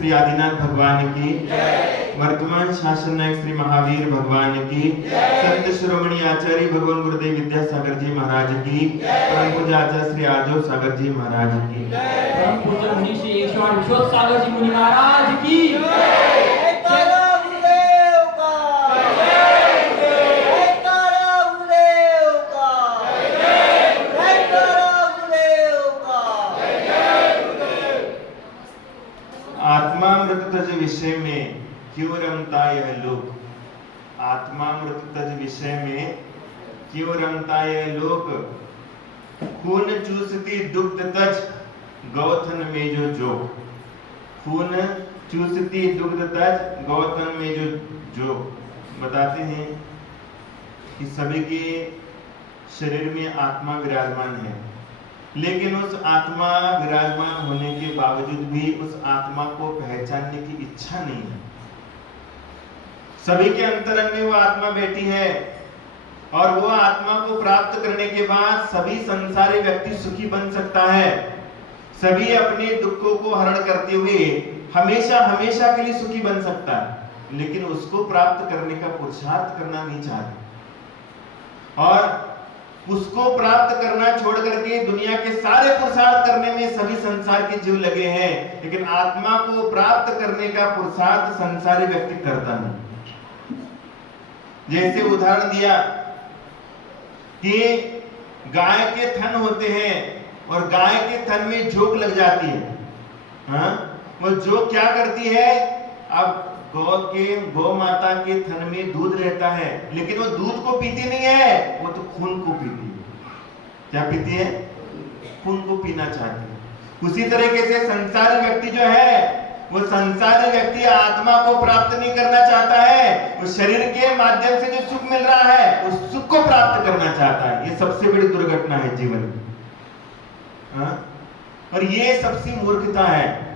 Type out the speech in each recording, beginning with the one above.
श्री आदिनाथ भगवान की, वर्तमान शासन नायक श्री महावीर भगवान की, संत शिरोमणि आचार्य भगवान गुरुदेव विद्यासागर जी महाराज की, परम पूज्य आचार्य श्री आजो सागर जी महाराज की, परम पूज्य मुनि श्री ईश्वर विश्वोत्थ सागर जी मुनि महाराज की। आत्मामृत तज विषय में क्यों रमता यह लोक, आत्मामृत तज विषय में क्यों रमता यह लोक, खून चूसती दुग्ध तज गौथन में जो जोक, खून चूसती दुग्ध तज गौथन में जो जोक। बताते हैं कि सभी के शरीर में आत्मा विराजमान है, लेकिन उस आत्मा विराजमान होने के बावजूद भी उस आत्मा को पहचानने की इच्छा नहीं है। सभी के अंतरंग में वो आत्मा बैठी है और वो आत्मा को प्राप्त करने के बाद सभी संसारी व्यक्ति सुखी बन सकता है, सभी अपने दुखों को हरण करते हुए हमेशा हमेशा के लिए सुखी बन सकता है, लेकिन उसको प्राप्त करने का पुरुषार्थ करना नहीं चाहते और उसको प्राप्त करना छोड़ करके दुनिया के सारे पुरुषार्थ करने में सभी संसार के जीव लगे हैं, लेकिन आत्मा को प्राप्त करने का पुरुषार्थ संसारी व्यक्ति करता नहीं। जैसे उदाहरण दिया कि गाय के थन होते हैं और गाय के थन में जोक लग जाती है, हाँ? वो जोक क्या करती है, अब गौ माता के थन में दूध रहता है, लेकिन वो दूध को पीती नहीं है, वो तो खून को पीती है। क्या पीती है? खून को पीना चाहती है। उसी तरीके से संसारी व्यक्ति जो है, वो संसारी व्यक्ति आत्मा को प्राप्त नहीं करना चाहता है, वो शरीर के माध्यम से जो सुख मिल रहा है उस सुख को प्राप्त करना चाहता है। ये सबसे बड़ी दुर्घटना है जीवन में, हाँ? और ये सबसे मूर्खता है,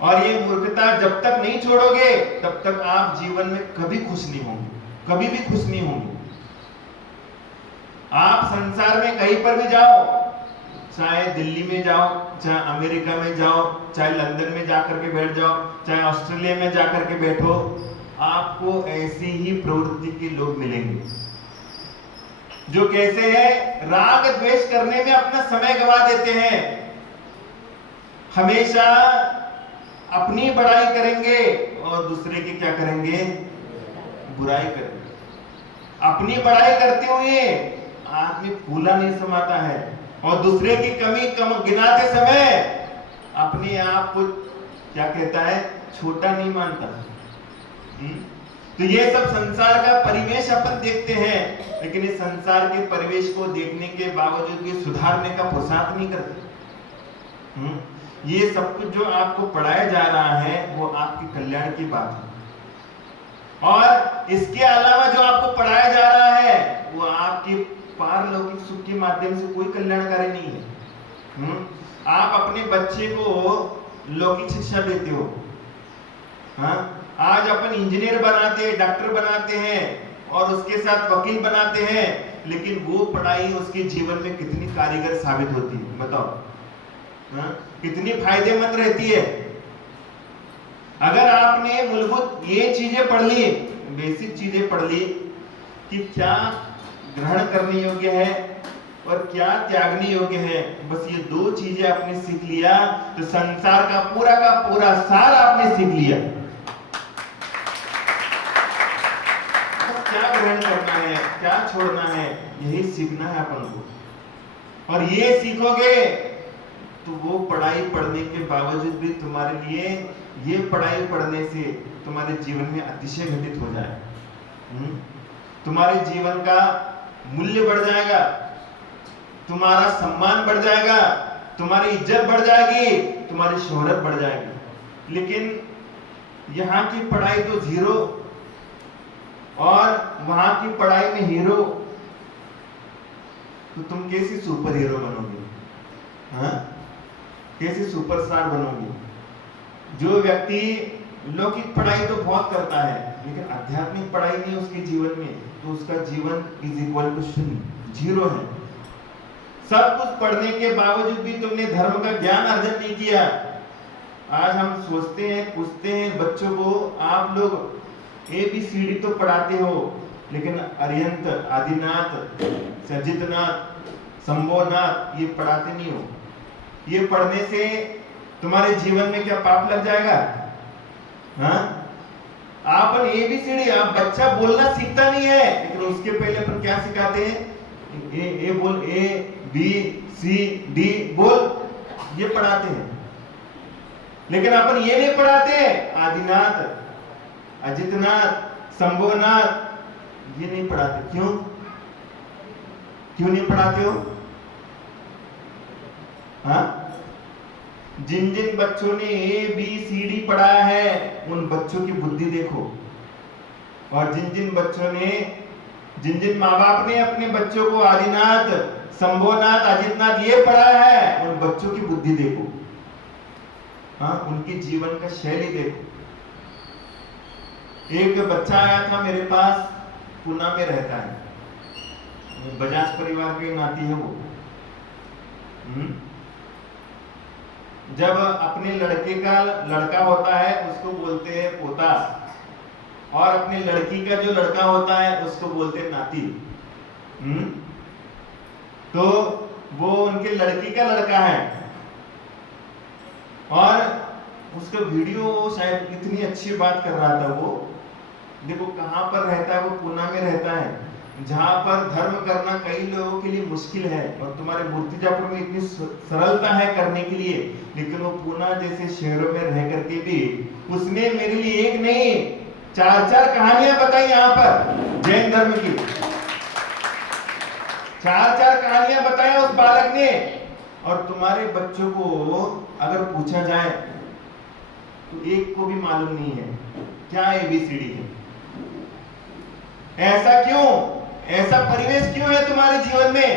और ये मूर्खता जब तक नहीं छोड़ोगे तब तक आप जीवन में कभी खुश नहीं होंगे, कभी भी खुश नहीं होंगे। आप संसार में कहीं पर भी जाओ, चाहे दिल्ली में जाओ, चाहे अमेरिका में जाओ, चाहे लंदन में जाकर के बैठ जाओ, चाहे ऑस्ट्रेलिया में जाकर के बैठो, आपको ऐसी ही प्रवृत्ति के लोग मिलेंगे जो कैसे है, राग द्वेष करने में अपना समय गवा देते हैं, हमेशा अपनी बड़ाई करेंगे और दूसरे की क्या करेंगे, बुराई करेंगे। अपनी बड़ाई करते हुए आदमी फूला नहीं समाता है और दूसरे की कमी कम गिनाते समय अपने आप को क्या कहता है, छोटा नहीं मानता। तो ये सब संसार का परिवेश अपन देखते हैं, लेकिन इस संसार के परिवेश को देखने के बावजूद भी सुधारने का पुरुषार्थ नहीं करते। ये सब कुछ जो आपको पढ़ाया जा रहा है वो आपके कल्याण की बात है, और इसके अलावा जो आपको पढ़ाया जा रहा है वो आपके पारलौकिक सुख के माध्यम से कोई कल्याणकारी नहीं है। आप अपने बच्चे को लौकिक शिक्षा देते हो, हाँ? आज अपन इंजीनियर बनाते हैं, डॉक्टर बनाते हैं और उसके साथ वकील बनाते हैं, लेकिन वो पढ़ाई उसके जीवन में कितनी कारीगर साबित होती है, बताओ, हाँ? कितनी फायदेमंद रहती है। अगर आपने मूलभूत ये चीजें पढ़ ली, बेसिक चीजें पढ़ ली कि क्या ग्रहण करने योग्य है और क्या त्यागने योग्य है, बस ये दो चीजें आपने सीख लिया तो संसार का पूरा सार आपने सीख लिया। क्या ग्रहण करना है, क्या छोड़ना है, यही सीखना है अपन को। और ये सीखोगे तो वो पढ़ाई पढ़ने के बावजूद भी तुम्हारे लिए ये पढ़ाई पढ़ने से तुम्हारे जीवन में अतिशय घटित हो जाए, तुम्हारे जीवन का मूल्य बढ़ जाएगा, तुम्हारा सम्मान बढ़ जाएगा, तुम्हारी इज्जत बढ़ जाएगी, तुम्हारी शोहरत बढ़ जाएगी। लेकिन यहाँ की पढ़ाई तो जीरो और वहां की पढ़ाई में हीरो, तो तुम कैसे सुपर हीरो बनोगे, हाँ? कैसे सुपरस्टार बनोगे? जो व्यक्ति लौकिक पढ़ाई तो बहुत करता है लेकिन आध्यात्मिक पढ़ाई नहीं उसके जीवन में, तो उसका जीवन इज इक्वल टू शून्य, जीरो है। सब कुछ पढ़ने के बावजूद भी तुमने धर्म का ज्ञान अर्जन नहीं किया, आज हम सोचते हैं, पूछते हैं बच्चों को, आप लोग ABCD तो पढ़ाते हो, लेकिन अर्यंत, आदिनाथ, सजितनाथ, संभोनाथ ये पढ़ाते नहीं हो। ये पढ़ने से तुम्हारे जीवन में क्या पाप लग जाएगा? हाँ, आप ABCD, आप बच्चा बोलना सीखता नहीं है, लेकिन उसके पहले अपन क्या सिखाते हैं? ए बोल, ABCD बोल, ये पढ़ाते हैं। लेकिन अपन ये नहीं पढ़ाते आदिनाथ, अजितनाथ, संभोनाथ, ये नहीं पढ़ाते। क्यों? क्यों नहीं पढ़ाते हो? हाँ, जिन जिन बच्चों ने ABCD पढ़ा है उन बच्चों की बुद्धि देखो, और जिन जिन बच्चों ने, जिन जिन माँ बाप ने अपने बच्चों को आदिनाथ, संभोनाथ, अजितनाथ ये पढ़ा है, उन बच्चों की बुद्धि देखो। हाँ, उनके जीवन का शैली देखो। एक बच्चा आया था मेरे पास, पुणे में रहता है, बजाज परिवार के नाती है वो। जब अपने लड़के का लड़का होता है उसको बोलते हैं पोता, और अपनी लड़की का जो लड़का होता है उसको बोलते हैं नाती। तो वो उनके लड़की का लड़का है, और उसका वीडियो शायद इतनी अच्छी बात कर रहा था वो। देखो कहां पर रहता है वो, पुणे में रहता है, जहां पर धर्म करना कई लोगों के लिए मुश्किल है, और तुम्हारे मूर्तिजापुर में इतनी सरलता है करने के लिए, लेकिन वो पुणे जैसे शहरों में रह करके भी उसने मेरे लिए एक नहीं 4-4 कहानियां बताई यहाँ पर जैन धर्म की। 4-4 कहानियां बताया उस बालक ने। और तुम्हारे बच्चों को अगर पूछा जाए तो एक को भी मालूम नहीं है क्या ABCD है। ऐसा क्यों? ऐसा परिवेश क्यों है तुम्हारे जीवन में?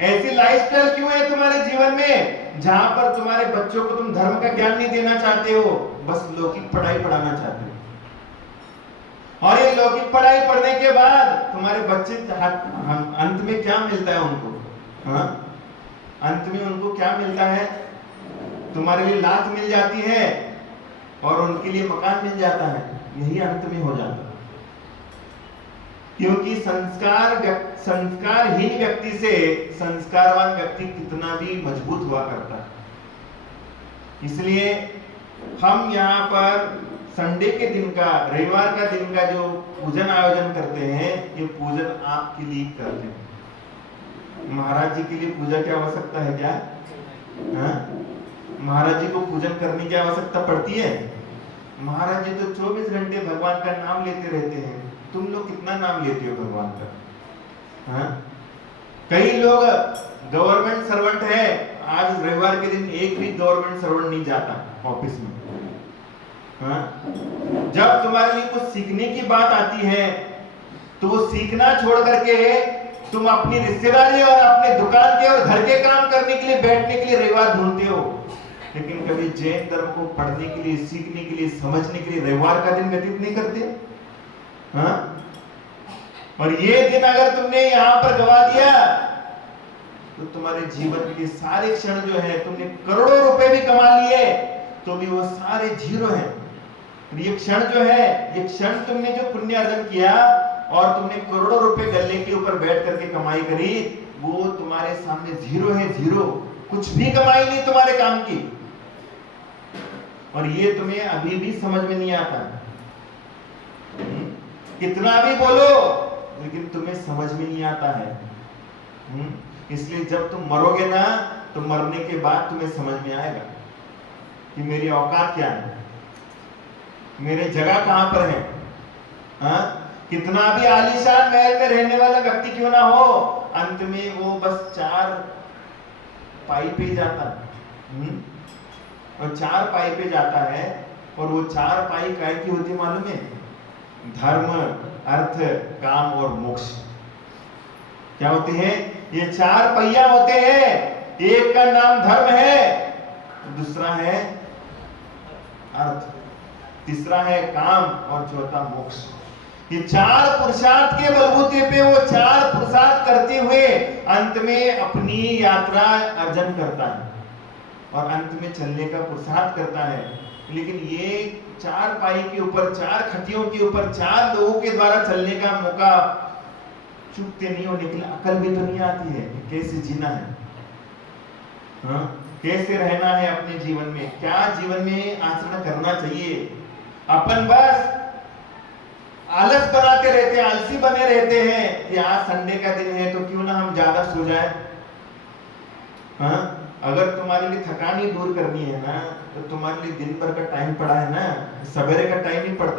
ऐसी लाइफस्टाइल क्यों है तुम्हारे जीवन में, जहां पर तुम्हारे बच्चों को तुम धर्म का ज्ञान नहीं देना चाहते हो, बस लौकिक पढ़ाई पढ़ाना चाहते हो। और ये लौकिक पढ़ाई पढ़ने के बाद तुम्हारे बच्चे अंत में क्या मिलता है उनको? हाँ, अंत में उनको क्या मिलता है? तुम्हारे लिए लात मिल जाती है और उनके लिए मकान मिल जाता है, यही अंत में हो जाता है। क्योंकि संस्कारहीन व्यक्ति से संस्कारवान व्यक्ति कितना भी मजबूत हुआ करता है। इसलिए हम यहाँ पर संडे के दिन का, रविवार का दिन का जो पूजन आयोजन करते हैं, ये पूजन आपके लिए करते हैं। महाराज जी के लिए पूजा की आवश्यकता है क्या? महाराज जी को पूजन करने की आवश्यकता पड़ती है? महाराज जी तो 24 घंटे भगवान का नाम लेते रहते हैं। तुम लोग कितना नाम लेते हो भगवान का? हाँ? कई लोग गवर्नमेंट सर्वेंट है, आज रविवार के दिन एक भी गवर्नमेंट सर्वेंट नहीं जाता ऑफिस में। हाँ? जब तुम्हारे लिए कुछ सीखने की बात आती है तो वो सीखना छोड़ करके तुम अपनी रिश्तेदारी और अपने दुकान के और घर के काम करने के लिए, बैठने के लिए रविवार ढूंढते हो। लेकिन कभी जैन धर्म को पढ़ने के लिए, सीखने के लिए, समझने के लिए रविवार का दिन व्यतीत नहीं करते। हाँ? और ये दिन अगर तुमने यहाँ पर गवा दिया तो तुम्हारे जीवन के सारे क्षण जो है, तुमने करोड़ों रुपए भी कमा लिए तो भी वो सारे जीरो हैं। ये क्षण जो है, ये क्षण तुमने जो पुण्य अर्जन किया और तुमने करोड़ों रुपए गले के ऊपर बैठ करके कमाई करी, वो तुम्हारे सामने जीरो है, जीरो। कुछ भी कमाई नहीं तुम्हारे काम की, और ये तुम्हें अभी भी समझ में नहीं आता। कितना भी बोलो लेकिन तुम्हें समझ में नहीं आता है। इसलिए जब तुम मरोगे ना, तो मरने के बाद तुम्हें समझ में आएगा कि मेरी औकात क्या है, मेरी जगह कहां पर है। हाँ? कितना भी आलीशान महल में रहने वाला व्यक्ति क्यों ना हो, अंत में वो बस 4 पाई पे जाता है। और 4 पाई पे जाता है, और वो 4 पाई काय की होती मालूम है? धर्म, अर्थ, काम और मोक्ष। क्या होते हैं? ये 4 पहिया होते हैं। एक का नाम धर्म है, दूसरा है अर्थ, तीसरा है काम, और चौथा मोक्ष। ये 4 पुरुषार्थ के बलबूते पे वो 4 पुरुषार्थ करते हुए अंत में अपनी यात्रा अर्जन करता है। और अंत में चलने का पुरुषार्थ करता है। लेकिन ये चार पाई के ऊपर, चार खटियों के ऊपर, चार लोगों के द्वारा चलने का मौका चूकते नहीं होने के लिए अकल भी तो नहीं आती है कि कैसे जीना है, हाँ? कैसे रहना है अपने जीवन में, क्या जीवन में आचरण करना चाहिए। अपन बस आलस बनाते रहते हैं, आलसी बने रहते हैं कि आज संडे का दिन है तो क्यों ना हम ज्यादा सो जाए, हाँ? अगर तुम्हारे लिए थकान ही दूर करनी है ना, तो तुम्हारे लिए दिन भर का टाइम पड़ा है ना, सवेरे का टाइम नहीं पड़ता।